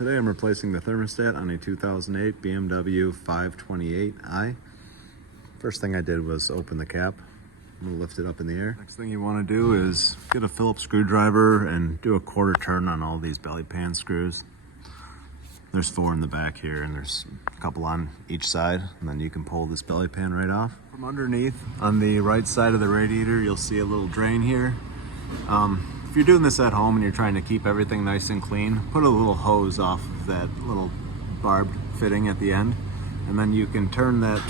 Today I'm replacing the thermostat on a 2008 Bmw 528i. First thing I did was open the cap. I'm going to lift it up in the air. Next thing you want to do is get a Phillips screwdriver and do a quarter turn on all these belly pan screws. There's 4 in the back here and there's a couple on each side, and then you can pull this belly pan right off. From underneath on the right side of the radiator you'll see a little drain here. If you're doing this at home and you're trying to keep everything nice and clean, put a little hose off of that little barbed fitting at the end, and then you can turn that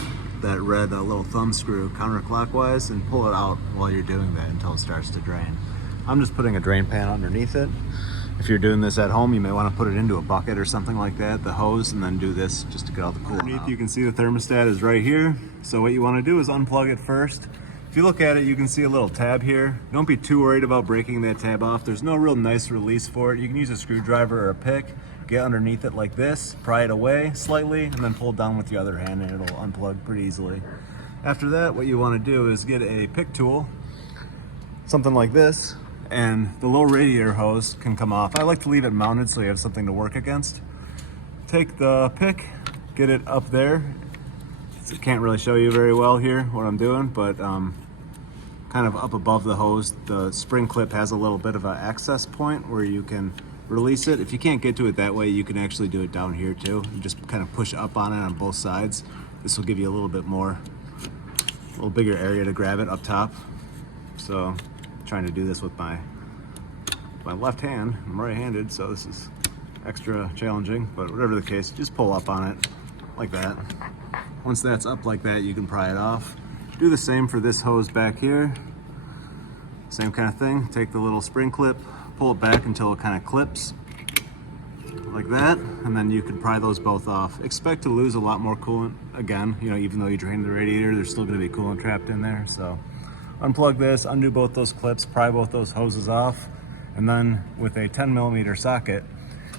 red little thumb screw counterclockwise and pull it out while you're doing that until it starts to drain. I'm just putting a drain pan underneath it. If you're doing this at home, you may want to put it into a bucket or something like that, the hose, and then do this just to get all the coolant out. Underneath you can see the thermostat is right here. So what you want to do is unplug it first. If you look at it, you can see a little tab here. Don't be too worried about breaking that tab off. There's no real nice release for it. You can use a screwdriver or a pick, get underneath it like this, pry it away slightly, and then pull it down with the other hand and it'll unplug pretty easily. After that, what you want to do is get a pick tool, something like this, and the little radiator hose can come off. I like to leave it mounted so you have something to work against. Take the pick, get it up there. I can't really show you very well here what I'm doing, but kind of up above the hose, the spring clip has a little bit of an access point where you can release it. If you can't get to it that way, you can actually do it down here too. You just kind of push up on it on both sides. This will give you a little bit more, a little bigger area to grab it up top. So I'm trying to do this with my left hand. I'm right-handed, so this is extra challenging, but whatever the case, just pull up on it like that. Once that's up like that, you can pry it off. Do the same for this hose back here. Same kind of thing. Take the little spring clip, pull it back until it kind of clips like that, and then you can pry those both off. Expect to lose a lot more coolant again, you know, even though you drain the radiator, there's still going to be coolant trapped in there. So unplug this, undo both those clips, pry both those hoses off, and then with a 10mm socket,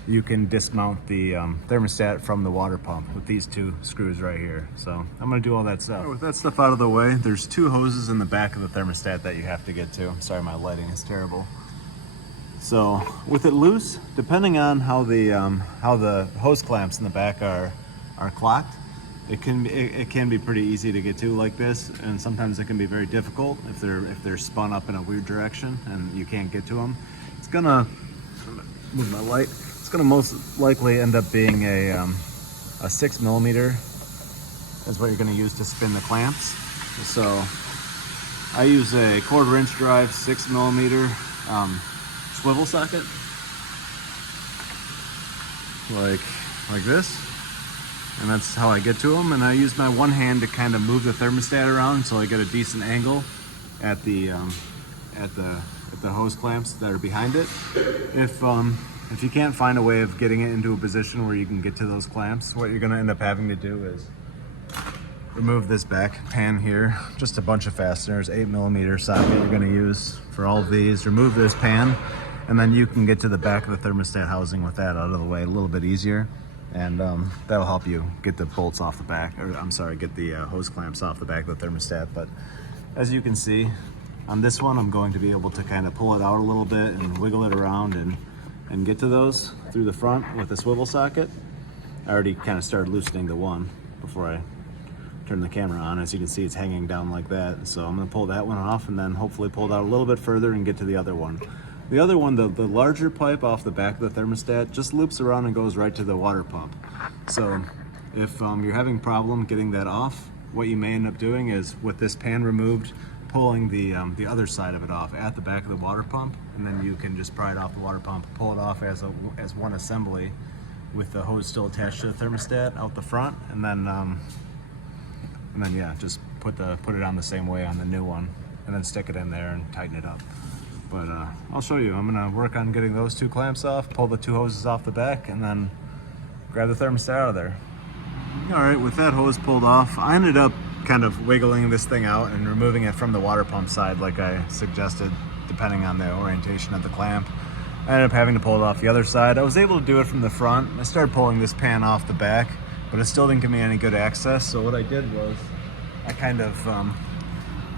you can dismount the thermostat from the water pump with these 2 screws right here. So I'm going to do all that stuff. With that stuff out of the way, there's 2 hoses in the back of the thermostat that you have to get to. Sorry, my lighting is terrible. So with it loose, depending on how the hose clamps in the back are clocked, it can be pretty easy to get to like this, and sometimes it can be very difficult if they're spun up in a weird direction and you can't get to them. It's gonna move my light. It's going to most likely end up being a 6mm is what you're going to use to spin the clamps. So I use a 1/4" drive 6mm swivel socket, like this, and that's how I get to them. And I use my one hand to kind of move the thermostat around until I get a decent angle at the hose clamps that are behind it. If you can't find a way of getting it into a position where you can get to those clamps, what you're going to end up having to do is remove this back pan here, just a bunch of fasteners, 8mm socket you're going to use for all of these. Remove this pan, and then you can get to the back of the thermostat housing with that out of the way a little bit easier, and that'll help you get the bolts off the back, or I'm sorry, get the hose clamps off the back of the thermostat. But as you can see, on this one, I'm going to be able to kind of pull it out a little bit and wiggle it around and get to those through the front with a swivel socket. I already kind of started loosening the one before I turn the camera on. As you can see, it's hanging down like that. So I'm going to pull that one off and then hopefully pull it out a little bit further and get to the other one. The other one, the larger pipe off the back of the thermostat, just loops around and goes right to the water pump. So if you're having a problem getting that off, what you may end up doing is, with this pan removed, pulling the other side of it off at the back of the water pump, and then you can just pry it off the water pump, pull it off as one assembly with the hose still attached to the thermostat out the front, and then yeah, just put it on the same way on the new one, and then stick it in there and tighten it up. But I'll show you. I'm gonna work on getting those 2 clamps off, pull the 2 hoses off the back, and then grab the thermostat out of there. All right, with that hose pulled off, I ended up kind of wiggling this thing out and removing it from the water pump side like I suggested, depending on the orientation of the clamp. I ended up having to pull it off the other side. I was able to do it from the front. I started pulling this pan off the back, but it still didn't give me any good access. So what I did was I kind of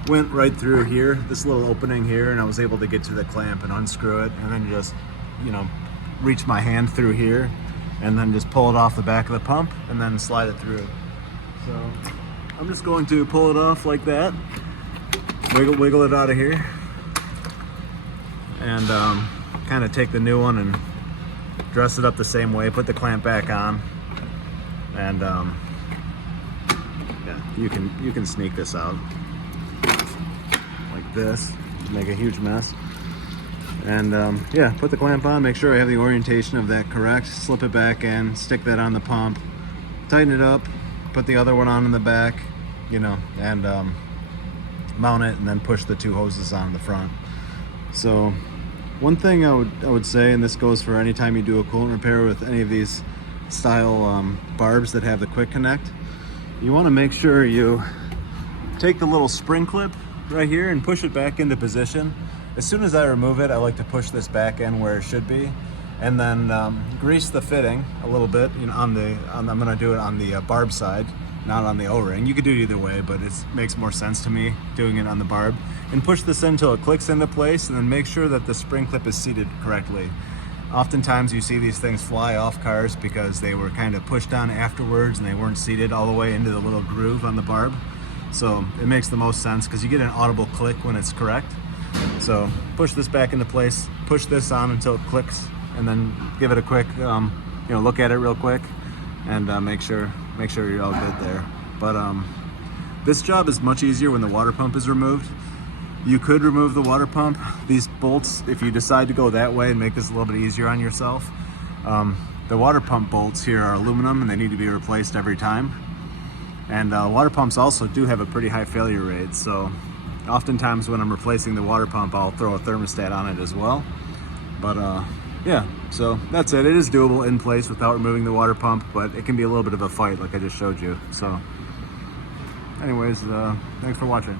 went right through here, this little opening here, and I was able to get to the clamp and unscrew it, and then just, you know, reach my hand through here and then just pull it off the back of the pump and then slide it through. So I'm just going to pull it off like that, wiggle it out of here, and kind of take the new one and dress it up the same way, put the clamp back on, and yeah, you can sneak this out like this, make a huge mess. And yeah, put the clamp on, make sure I have the orientation of that correct, slip it back in, stick that on the pump, tighten it up, put the other one on in the back, you know, and mount it, and then push the two hoses on the front. So one thing I would say, and this goes for any time you do a coolant repair with any of these style barbs that have the quick connect, you want to make sure you take the little spring clip right here and push it back into position. As soon as I remove it, I like to push this back in where it should be, and then grease the fitting a little bit. You know, I'm going to do it on the barb side, not on the O-ring. You could do it either way, but it makes more sense to me doing it on the barb. And push this until it clicks into place, and then make sure that the spring clip is seated correctly. Oftentimes you see these things fly off cars because they were kind of pushed on afterwards and they weren't seated all the way into the little groove on the barb. So it makes the most sense because you get an audible click when it's correct. So push this back into place, push this on until it clicks, and then give it a quick, you know, look at it real quick, and make sure you're all good there. But this job is much easier when the water pump is removed. You could remove the water pump. These bolts, if you decide to go that way and make this a little bit easier on yourself, the water pump bolts here are aluminum and they need to be replaced every time. And water pumps also do have a pretty high failure rate, so oftentimes when I'm replacing the water pump, I'll throw a thermostat on it as well. But yeah, so that's it. It is doable in place without removing the water pump, but it can be a little bit of a fight like I just showed you. So anyways, thanks for watching.